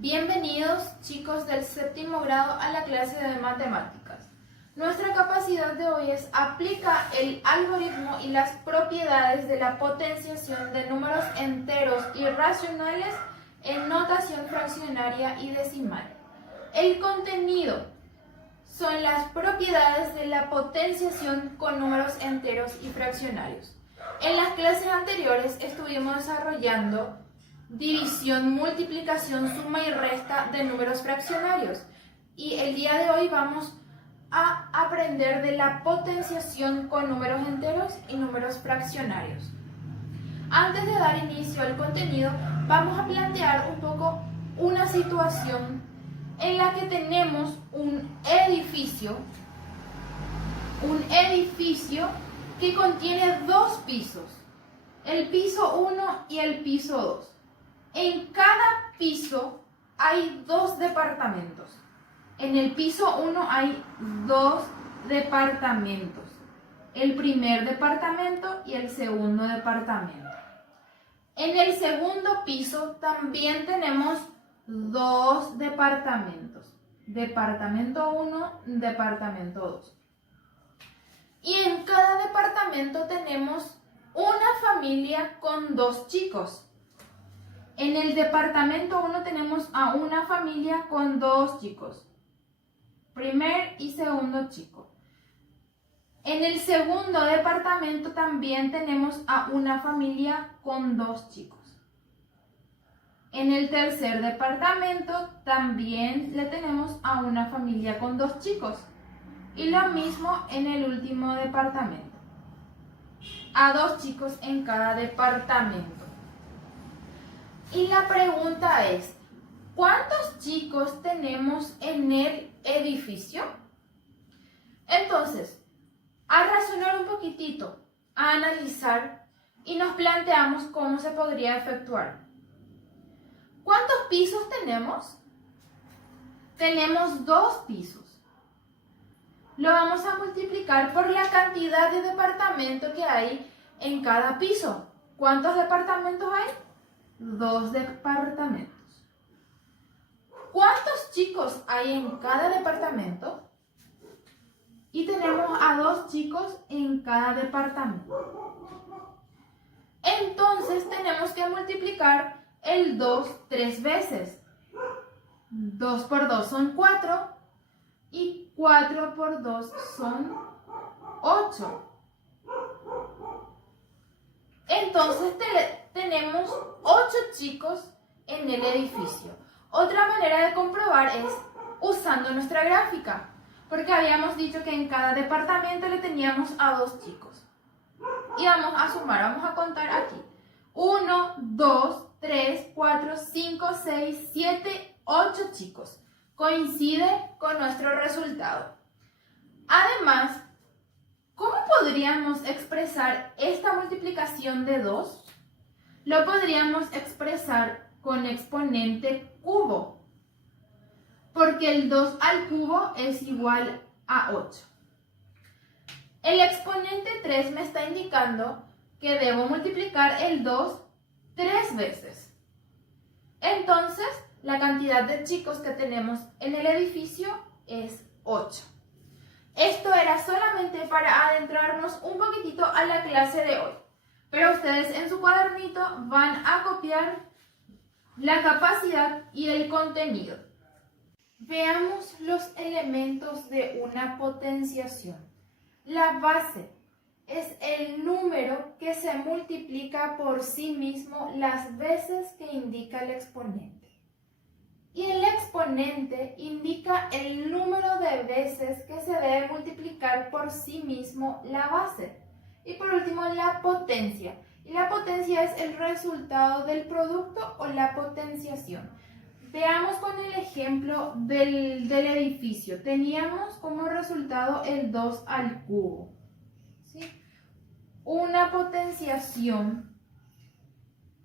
Bienvenidos chicos del séptimo grado a la clase de matemáticas. Nuestra capacidad de hoy es aplica el algoritmo y las propiedades de la potenciación de números enteros y racionales en notación fraccionaria y decimal. El contenido son las propiedades de la potenciación con números enteros y fraccionarios. En las clases anteriores estuvimos desarrollando división, multiplicación, suma y resta de números fraccionarios. Y el día de hoy vamos a aprender de la potenciación con números enteros y números fraccionarios. Antes de dar inicio al contenido, vamos a plantear un poco una situación en la que tenemos un edificio que contiene dos pisos, el piso 1 y el piso 2. En cada piso hay dos departamentos. En el piso 1 hay dos departamentos. El primer departamento y el segundo departamento. En el segundo piso también tenemos dos departamentos. Departamento 1, departamento 2. Y en cada departamento tenemos una familia con dos chicos. En el departamento 1 tenemos a una familia con dos chicos, primer y segundo chico. En el segundo departamento también tenemos a una familia con dos chicos. En el tercer departamento también le tenemos a una familia con dos chicos. Y lo mismo en el último departamento, a dos chicos en cada departamento. Y la pregunta es, ¿cuántos chicos tenemos en el edificio? Entonces, a razonar un poquitito, a analizar y nos planteamos cómo se podría efectuar. ¿Cuántos pisos tenemos? Tenemos dos pisos. Lo vamos a multiplicar por la cantidad de departamentos que hay en cada piso. ¿Cuántos departamentos hay? Dos departamentos. ¿Cuántos chicos hay en cada departamento? Y tenemos a dos chicos en cada departamento. Entonces tenemos que multiplicar el 2 tres veces. 2 por 2 son 4 y 4 por 2 son 8. Entonces tenemos 8 chicos en el edificio. Otra manera de comprobar es usando nuestra gráfica, porque habíamos dicho que en cada departamento le teníamos a dos chicos. Y vamos a sumar, vamos a contar aquí. 1, 2, 3, 4, 5, 6, 7, 8 chicos. Coincide con nuestro resultado. Además, ¿cómo podríamos expresar esta multiplicación de 2? Lo podríamos expresar con exponente cubo, porque el 2 al cubo es igual a 8. El exponente 3 me está indicando que debo multiplicar el 2 tres veces. Entonces, la cantidad de chicos que tenemos en el edificio es 8. Esto era solamente para adentrarnos un poquitito a la clase de hoy. Pero ustedes en su cuadernito van a copiar la capacidad y el contenido. Veamos los elementos de una potenciación. La base es el número que se multiplica por sí mismo las veces que indica el exponente. Y el exponente indica el número de veces que se debe multiplicar por sí mismo la base. Y por último, la potencia. Y la potencia es el resultado del producto o la potenciación. Veamos con el ejemplo del edificio. Teníamos como resultado el 2 al cubo. ¿Sí? Una potenciación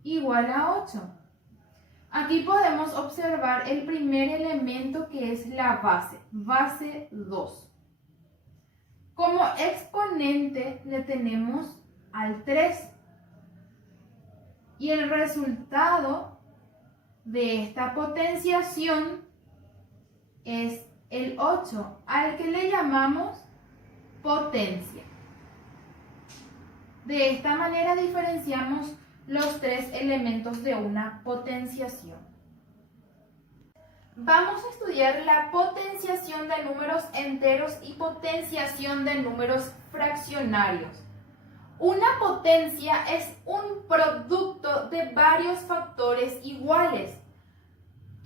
igual a 8. Aquí podemos observar el primer elemento que es la base, base 2. Como exponente le tenemos al 3 y el resultado de esta potenciación es el 8, al que le llamamos potencia. De esta manera diferenciamos los tres elementos de una potenciación. Vamos a estudiar la potenciación de números enteros y potenciación de números fraccionarios. Una potencia es un producto de varios factores iguales.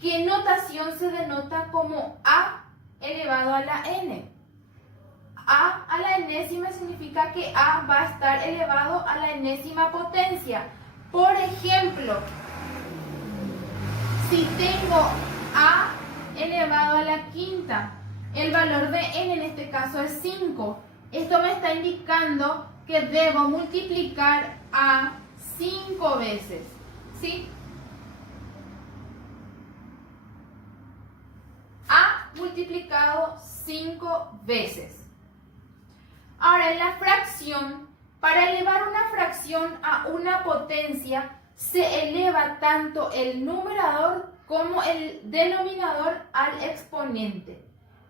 ¿Qué notación se denota como a elevado a la n? A la enésima significa que a va a estar elevado a la enésima potencia. Por ejemplo, si tengo a elevado a la quinta, el valor de n en este caso es 5. Esto me está indicando que debo multiplicar a 5 veces, ¿sí? A multiplicado 5 veces. Ahora, en la fracción, para elevar una fracción a una potencia, se eleva tanto el numerador como el denominador al exponente.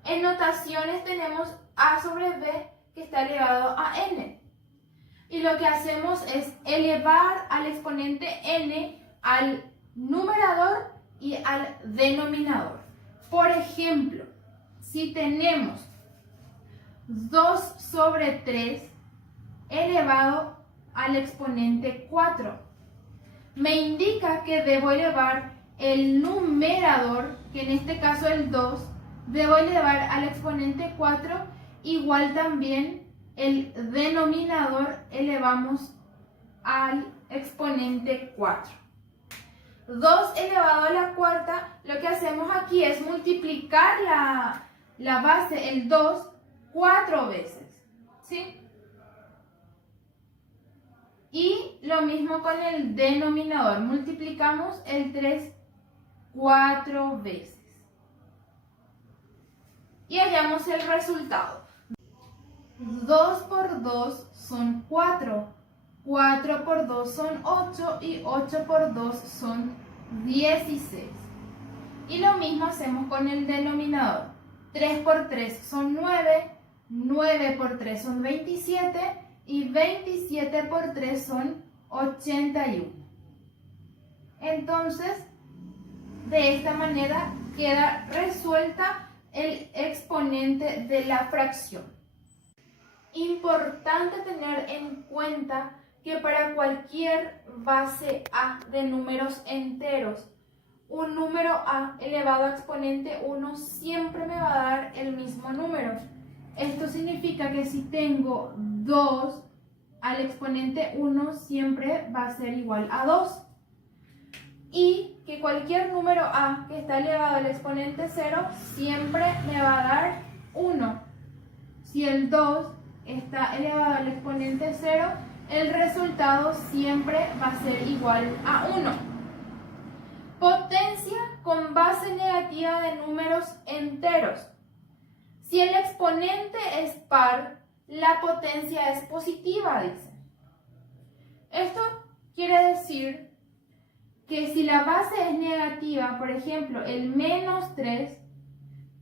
En notaciones tenemos a sobre b que está elevado a n. Y lo que hacemos es elevar al exponente n al numerador y al denominador. Por ejemplo, si tenemos 2 sobre 3 elevado al exponente 4, me indica que debo elevar el numerador, que en este caso el 2, debo elevar al exponente 4, igual también el denominador elevamos al exponente 4. 2 elevado a la cuarta, lo que hacemos aquí es multiplicar la base, el 2, 4 veces, ¿sí? Y lo mismo con el denominador, multiplicamos el 3 4 veces. Y hallamos el resultado. 2 por 2 son 4, 4 por 2 son 8 y 8 por 2 son 16. Y lo mismo hacemos con el denominador. 3 por 3 son 9, 9 por 3 son 27 y 27 por 3 son 81. Entonces, de esta manera queda resuelta el exponente de la fracción. Importante tener en cuenta que para cualquier base a de números enteros, un número a elevado a exponente 1 siempre me va a dar el mismo número. Esto significa que si tengo 2 al exponente 1 siempre va a ser igual a 2. Y que cualquier número a que está elevado al exponente 0 siempre me va a dar 1. Si el 2 está elevado al exponente 0, el resultado siempre va a ser igual a 1. Potencia con base negativa de números enteros. Si el exponente es par, la potencia es positiva, dice. Esto quiere decir que si la base es negativa, por ejemplo, el menos 3,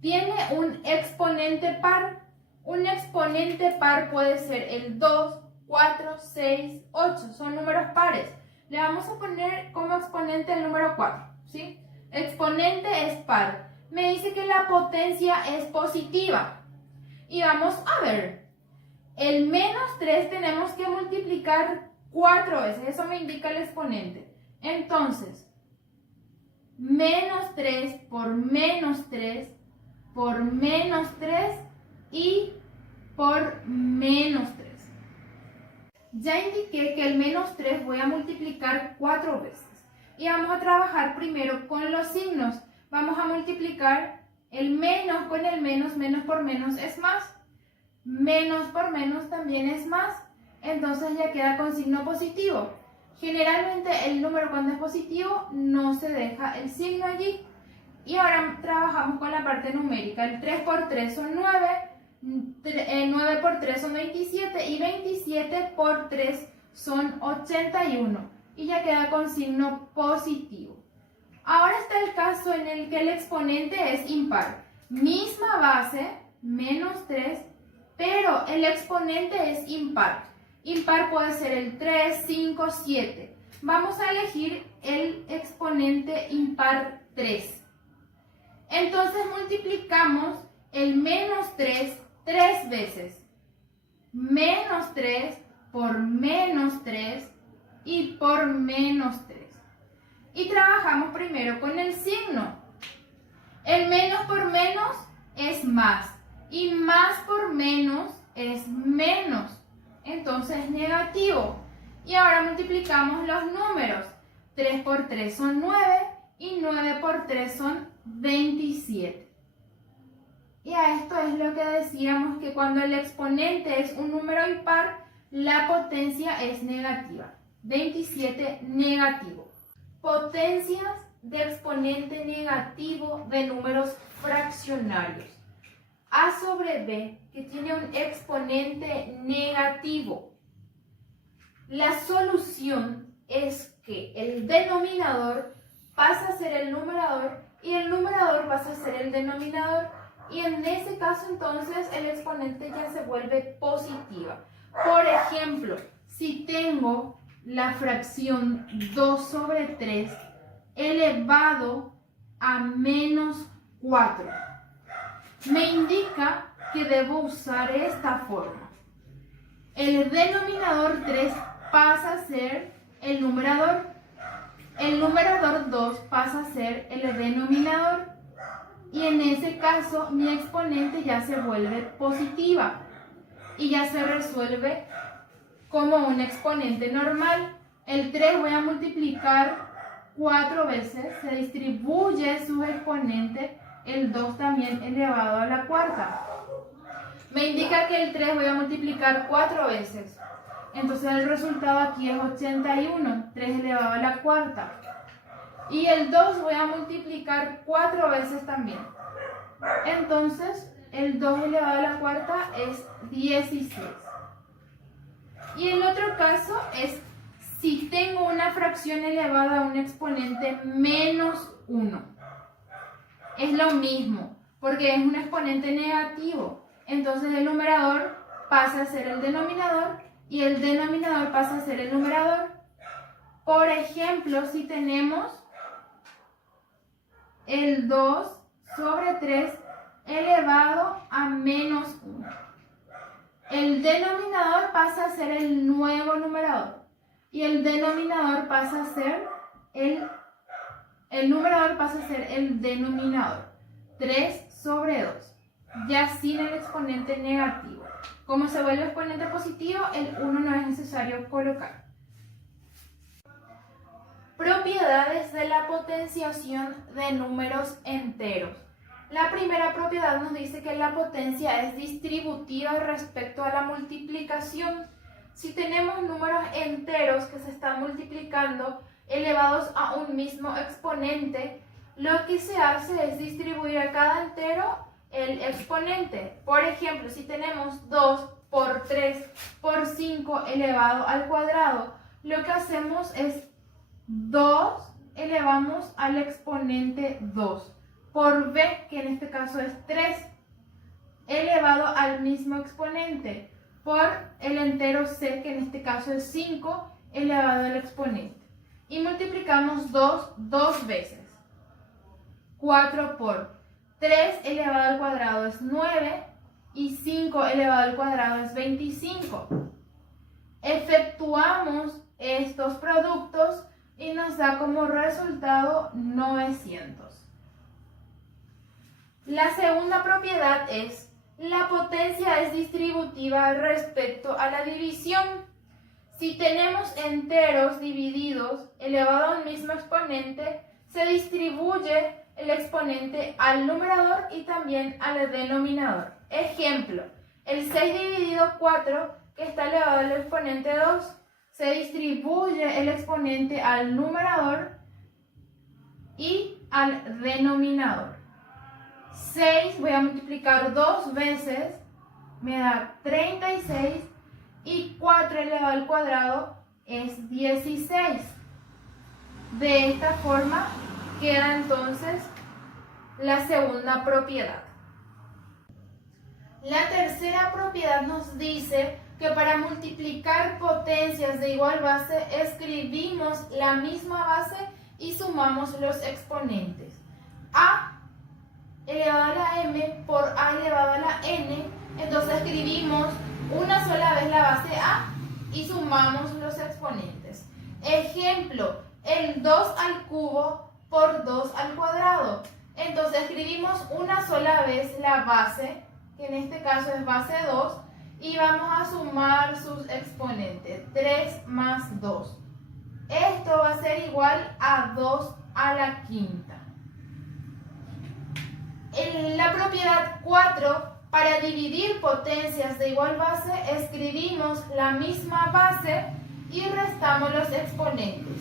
tiene un exponente par. Un exponente par puede ser el 2, 4, 6, 8. Son números pares. Le vamos a poner como exponente el número 4, ¿sí? Exponente es par. Me dice que la potencia es positiva. Y vamos a ver. El menos 3 tenemos que multiplicar 4 veces. Eso me indica el exponente. Entonces, menos 3 por menos 3 por menos 3 y por menos 3. Ya indiqué que el menos 3 voy a multiplicar 4 veces. Y vamos a trabajar primero con los signos. Vamos a multiplicar el menos con el menos. Menos por menos es más. Menos por menos también es más. Entonces ya queda con signo positivo. Generalmente el número cuando es positivo no se deja el signo allí. Y ahora trabajamos con la parte numérica. El 3 por 3 son 9, 9 por 3 son 27 y 27 por 3 son 81. Y ya queda con signo positivo. Ahora está el caso en el que el exponente es impar. Misma base, menos 3, pero el exponente es impar. Impar puede ser el 3, 5, 7. Vamos a elegir el exponente impar 3. Entonces multiplicamos el menos 3 3 veces. Menos 3 por menos 3 y por menos 3. Y trabajamos primero con el signo. El menos por menos es más. Y más por menos es menos. Entonces negativo. Y ahora multiplicamos los números. 3 por 3 son 9 y 9 por 3 son 27. Y a esto es lo que decíamos que cuando el exponente es un número impar, la potencia es negativa. 27 negativo. Potencias de exponente negativo de números fraccionarios. A sobre B, que tiene un exponente negativo. La solución es que el denominador pasa a ser el numerador y el numerador pasa a ser el denominador. Y en ese caso entonces el exponente ya se vuelve positiva. Por ejemplo, si tengo la fracción 2 sobre 3 elevado a menos 4, me indica que debo usar esta forma. El denominador 3 pasa a ser el numerador 2 pasa a ser el denominador. Y en ese caso mi exponente ya se vuelve positiva y ya se resuelve como un exponente normal. El 3 voy a multiplicar 4 veces, se distribuye su exponente, el 2 también elevado a la cuarta. Me indica que el 3 voy a multiplicar 4 veces. Entonces el resultado aquí es 81, 3 elevado a la cuarta. Y el 2 voy a multiplicar 4 veces también. Entonces el 2 elevado a la cuarta es 16. Y el otro caso es si tengo una fracción elevada a un exponente menos 1. Es lo mismo, porque es un exponente negativo. Entonces el numerador pasa a ser el denominador y el denominador pasa a ser el numerador. Por ejemplo, si tenemos el 2 sobre 3 elevado a menos 1. El denominador pasa a ser el nuevo numerador y el denominador pasa a ser el numerador pasa a ser el denominador. 3 sobre 2, ya sin el exponente negativo. Como se vuelve exponente positivo, el 1 no es necesario colocar. Propiedades de la potenciación de números enteros. La primera propiedad nos dice que la potencia es distributiva respecto a la multiplicación. Si tenemos números enteros que se están multiplicando elevados a un mismo exponente, lo que se hace es distribuir a cada entero el exponente. Por ejemplo, si tenemos 2 por 3 por 5 elevado al cuadrado, lo que hacemos es 2 elevamos al exponente 2 por b, que en este caso es 3, elevado al mismo exponente, por el entero c, que en este caso es 5, elevado al exponente. Y multiplicamos 2 dos veces. 4 por 3 elevado al cuadrado es 9 y 5 elevado al cuadrado es 25. Efectuamos estos productos y nos da como resultado 900. La segunda propiedad es: la potencia es distributiva respecto a la división. Si tenemos enteros divididos elevado a un mismo exponente, se distribuye el exponente al numerador y también al denominador. Ejemplo, el 6 dividido 4, que está elevado al exponente 2, se distribuye el exponente al numerador y al denominador. 6 voy a multiplicar 2 veces, me da 36, y 4 elevado al cuadrado es 16. De esta forma queda entonces la segunda propiedad. La tercera propiedad nos dice que para multiplicar potencias de igual base escribimos la misma base y sumamos los exponentes. A elevado a la m por a elevado a la n, entonces escribimos una sola vez la base a y sumamos los exponentes. Ejemplo, el 2 al cubo por 2 al cuadrado. Entonces escribimos una sola vez la base, que en este caso es base 2, y vamos a sumar sus exponentes, 3 más 2. Esto va a ser igual a 2 a la quinta. En la propiedad 4, para dividir potencias de igual base, escribimos la misma base y restamos los exponentes.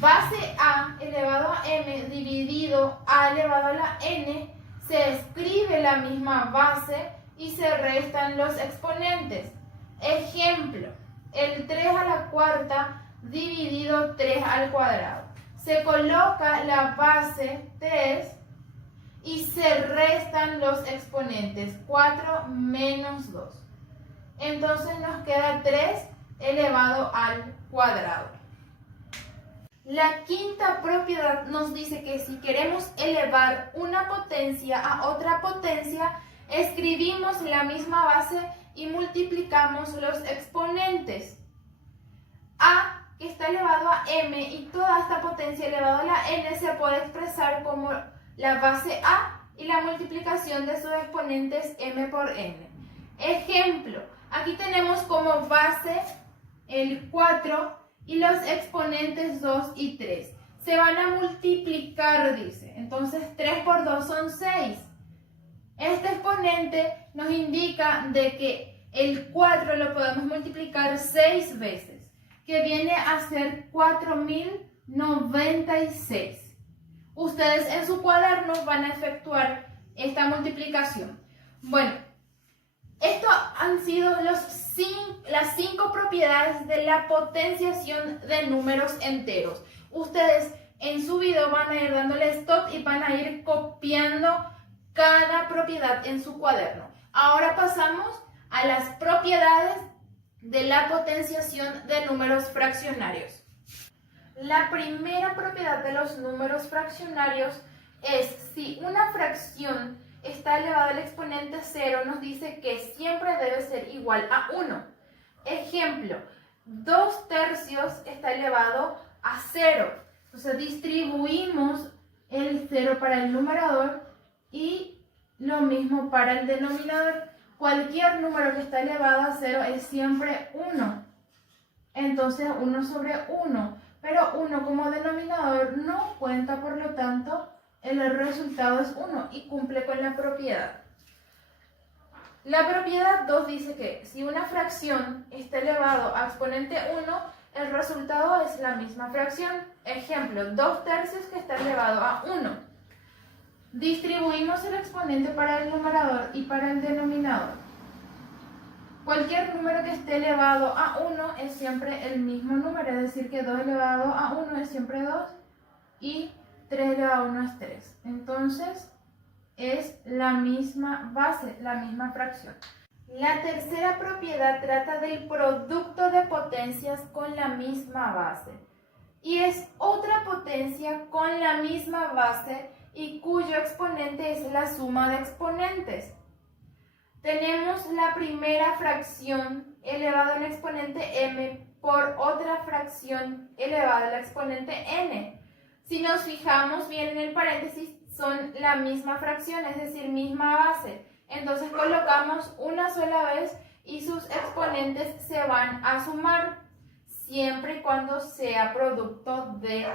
Base a elevado a m dividido a elevado a la n, se escribe la misma base y se restan los exponentes. Ejemplo, el 3 a la cuarta dividido 3 al cuadrado. Se coloca la base 3 y se restan los exponentes, 4 menos 2. Entonces nos queda 3 elevado al cuadrado. La quinta propiedad nos dice que si queremos elevar una potencia a otra potencia, escribimos la misma base y multiplicamos los exponentes. A, que está elevado a m, y toda esta potencia elevada a la n se puede expresar como la base a y la multiplicación de sus exponentes m por n. Ejemplo, aquí tenemos como base el 4 y los exponentes 2 y 3. Se van a multiplicar, dice. Entonces 3 por 2 son 6. Este exponente nos indica de que el 4 lo podemos multiplicar 6 veces, que viene a ser 4096. Ustedes en su cuaderno van a efectuar esta multiplicación. Bueno, estos han sido las 5 propiedades de la potenciación de números enteros. Ustedes en su video van a ir dándole stop y van a ir copiando cada propiedad en su cuaderno. Ahora pasamos a las propiedades de la potenciación de números fraccionarios. La primera propiedad de los números fraccionarios es si una fracción está elevada al exponente 0, nos dice que siempre debe ser igual a 1. Ejemplo, 2 tercios está elevado a 0. Entonces distribuimos el 0 para el numerador y lo mismo para el denominador. Cualquier número que está elevado a 0 es siempre 1. Entonces 1 sobre 1. Pero 1 como denominador no cuenta, por lo tanto el resultado es 1 y cumple con la propiedad. La propiedad 2 dice que si una fracción está elevado a exponente 1, el resultado es la misma fracción. Ejemplo, 2 tercios que está elevado a 1. Distribuimos el exponente para el numerador y para el denominador. Cualquier número que esté elevado a 1 es siempre el mismo número, es decir que 2 elevado a 1 es siempre 2 y 3 elevado a 1 es 3. Entonces es la misma base, la misma fracción. La tercera propiedad trata del producto de potencias con la misma base. Y es otra potencia con la misma base y cuyo exponente es la suma de exponentes. Tenemos la primera fracción elevada al exponente m por otra fracción elevada al exponente n. Si nos fijamos bien en el paréntesis, son la misma fracción, es decir, misma base. Entonces colocamos una sola vez y sus exponentes se van a sumar, siempre y cuando sea producto de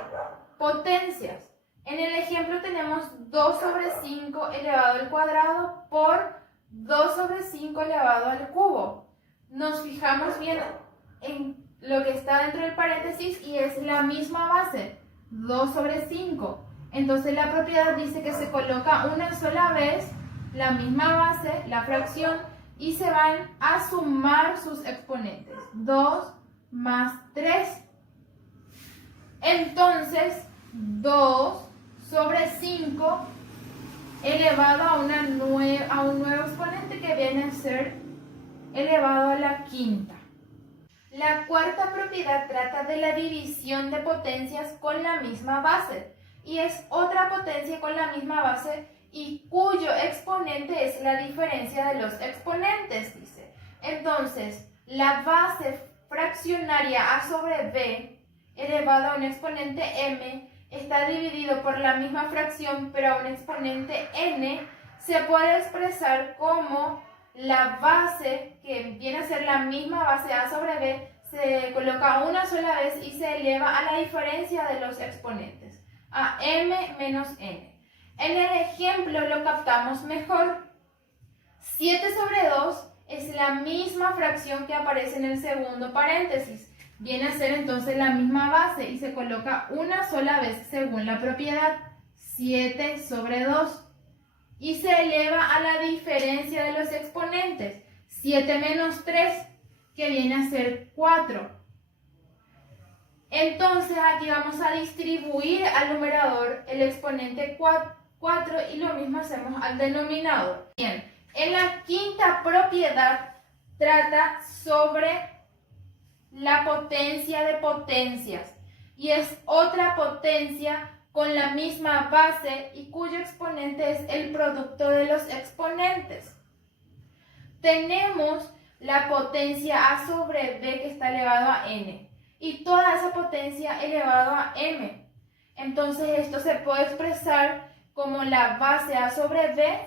potencias. En el ejemplo tenemos 2 sobre 5 elevado al cuadrado por 2 sobre 5 elevado al cubo. Nos fijamos bien en lo que está dentro del paréntesis y es la misma base, 2 sobre 5. Entonces la propiedad dice que se coloca una sola vez la misma base, la fracción, y se van a sumar sus exponentes. 2 más 3. Entonces 2 sobre 5 elevado a un nuevo exponente que viene a ser elevado a la quinta. La cuarta propiedad trata de la división de potencias con la misma base y es otra potencia con la misma base y cuyo exponente es la diferencia de los exponentes, dice. Entonces, la base fraccionaria a sobre b elevado a un exponente m está dividido por la misma fracción pero a un exponente n, se puede expresar como la base, que viene a ser la misma base a sobre b, se coloca una sola vez y se eleva a la diferencia de los exponentes, a m menos n. En el ejemplo lo captamos mejor. 7 sobre 2 es la misma fracción que aparece en el segundo paréntesis. Viene a ser entonces la misma base y se coloca una sola vez según la propiedad, 7 sobre 2. Y se eleva a la diferencia de los exponentes, 7 menos 3, que viene a ser 4. Entonces aquí vamos a distribuir al numerador el exponente 4 y lo mismo hacemos al denominador. Bien, en la quinta propiedad trata sobre la potencia de potencias y es otra potencia con la misma base y cuyo exponente es el producto de los exponentes. Tenemos la potencia a sobre b que está elevado a n y toda esa potencia elevado a m. Entonces esto se puede expresar como la base a sobre b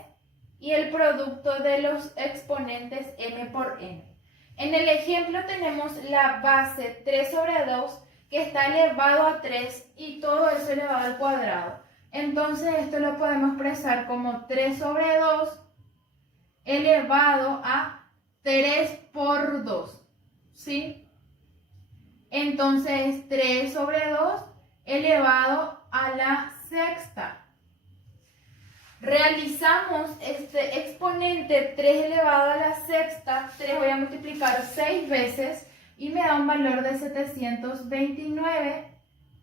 y el producto de los exponentes m por n. En el ejemplo tenemos la base 3 sobre 2 que está elevado a 3 y todo eso elevado al cuadrado. Entonces esto lo podemos expresar como 3 sobre 2 elevado a 3 por 2, ¿sí? Entonces 3 sobre 2 elevado a la sexta. Realizamos este exponente 3 elevado a la sexta, 3 voy a multiplicar 6 veces y me da un valor de 729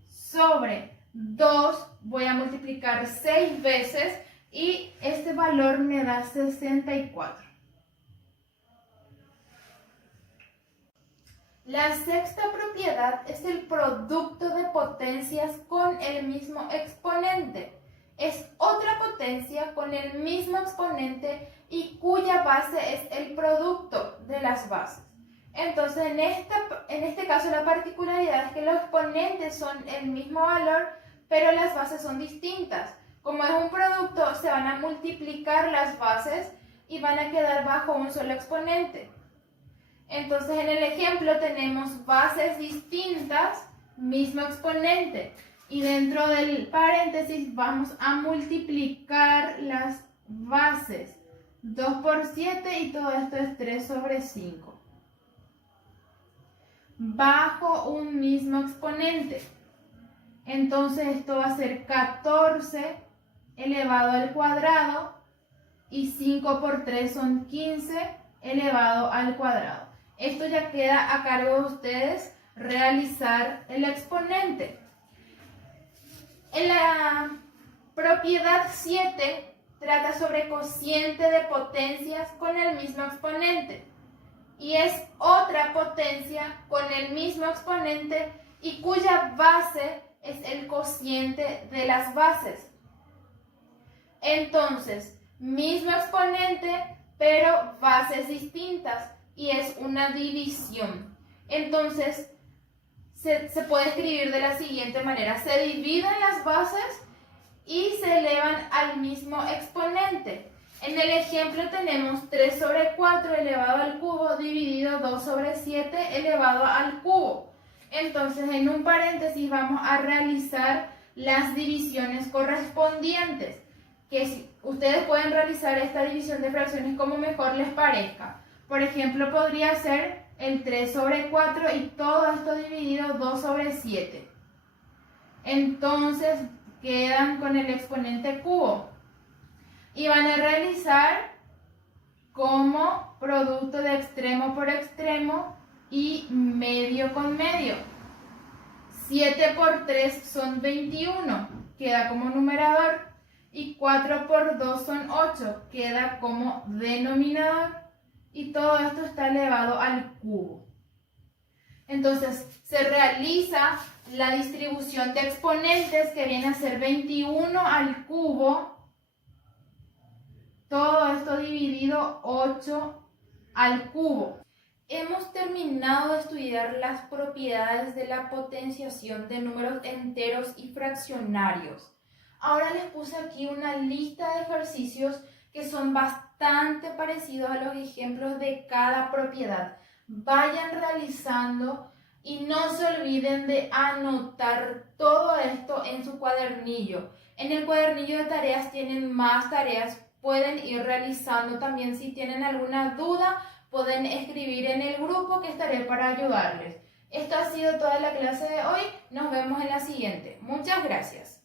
sobre 2, voy a multiplicar 6 veces y este valor me da 64. La sexta propiedad es el producto de potencias con el mismo exponente. Es otra potencia con el mismo exponente y cuya base es el producto de las bases. Entonces, en este caso la particularidad es que los exponentes son el mismo valor, pero las bases son distintas. Como es un producto, se van a multiplicar las bases y van a quedar bajo un solo exponente. Entonces, en el ejemplo tenemos bases distintas, mismo exponente. Y dentro del paréntesis vamos a multiplicar las bases. 2 por 7 y todo esto es 3 sobre 5. Bajo un mismo exponente. Entonces esto va a ser 14 elevado al cuadrado y 5 por 3 son 15 elevado al cuadrado. Esto ya queda a cargo de ustedes realizar el exponente. En la propiedad 7 trata sobre cociente de potencias con el mismo exponente y es otra potencia con el mismo exponente y cuya base es el cociente de las bases. Entonces, mismo exponente pero bases distintas y es una división. Entonces, se puede escribir de la siguiente manera. Se dividen las bases y se elevan al mismo exponente. En el ejemplo tenemos 3 sobre 4 elevado al cubo dividido 2 sobre 7 elevado al cubo. Entonces, en un paréntesis vamos a realizar las divisiones correspondientes. Que ustedes pueden realizar esta división de fracciones como mejor les parezca. Por ejemplo, podría ser el 3 sobre 4 y todo esto dividido 2 sobre 7. Entonces quedan con el exponente cubo. Y van a realizar como producto de extremo por extremo y medio con medio. 7 por 3 son 21, queda como numerador. Y 4 por 2 son 8, queda como denominador. Y todo esto está elevado al cubo. Entonces, se realiza la distribución de exponentes que viene a ser 21 al cubo. Todo esto dividido 8 al cubo. Hemos terminado de estudiar las propiedades de la potenciación de números enteros y fraccionarios. Ahora les puse aquí una lista de ejercicios que son bastante parecidos a los ejemplos de cada propiedad. Vayan realizando y no se olviden de anotar todo esto en su cuadernillo. En el cuadernillo de tareas tienen más tareas, pueden ir realizando también. Si tienen alguna duda, pueden escribir en el grupo que estaré para ayudarles. Esto ha sido toda la clase de hoy. Nos vemos en la siguiente. Muchas gracias.